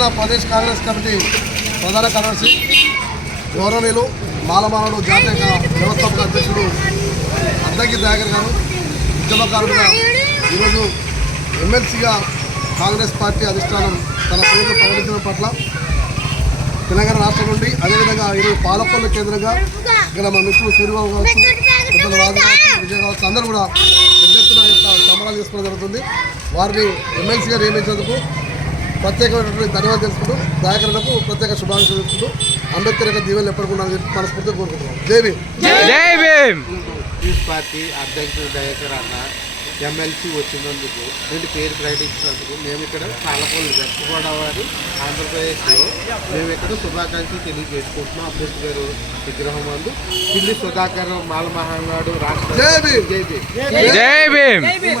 Telangana Pradesh Congress committee ప్రధాన కార్యదర్శి గౌరవనీయులు మాలమానవుడు జాతీయ వ్యవస్థాపక అధ్యక్షుడు అద్దంకి దయాకర్ గారు ఉద్యమకారుడుగా ఈరోజు ఎమ్మెల్సీగా కాంగ్రెస్ పార్టీ అధిష్టానం తన పేరు ప్రకటించడం పట్ల తెలంగాణ రాష్ట్రం నుండి అదేవిధంగా ఈరోజు పాలకొల్లు కేంద్రంగా ఇక్కడ మా మిత్రులు సూర్యబాబు కావచ్చు పెద్దలు రాజు కావచ్చు విజయ్ కావచ్చు అందరూ కూడా పెద్ద ఎత్తున యొక్క సంబరాలు చేసుకోవడం జరుగుతుంది. వారిని ఎమ్మెల్సీగా నియమించేందుకు ప్రత్యేకమైనటువంటి ధన్యవాదాలు తెలుసుకుంటూ దయాకరణకు ప్రత్యేక శుభాకాంక్షలు తెలుసుకుంటూ అంబేద్కర్ యొక్క దీవెనలు ఎప్పటికీ ఉండాలని చెప్పి మనస్ఫూర్తిగా కోరుకుంటున్నాం. జై భీమ్. పార్టీ అధ్యక్షుడు దయాకర్ అన్న ఎమ్మెల్సీ వచ్చినందుకు రెండు పేరు ప్రకటించినందుకు మేము ఇక్కడ పాలకొల్లు వెస్ట్ గోదావరి ఆంధ్రప్రదేశ్లో మేము ఇక్కడ శుభాకాంక్షలు తెలియజేసుకుంటున్నాం. అంబేద్కర్ గారు విగ్రహం మందు పిల్లి సుధాకర్ మాల మహానాడు రాష్ట్ర జై భీమ్. జై భీమ్. జై భీమ్.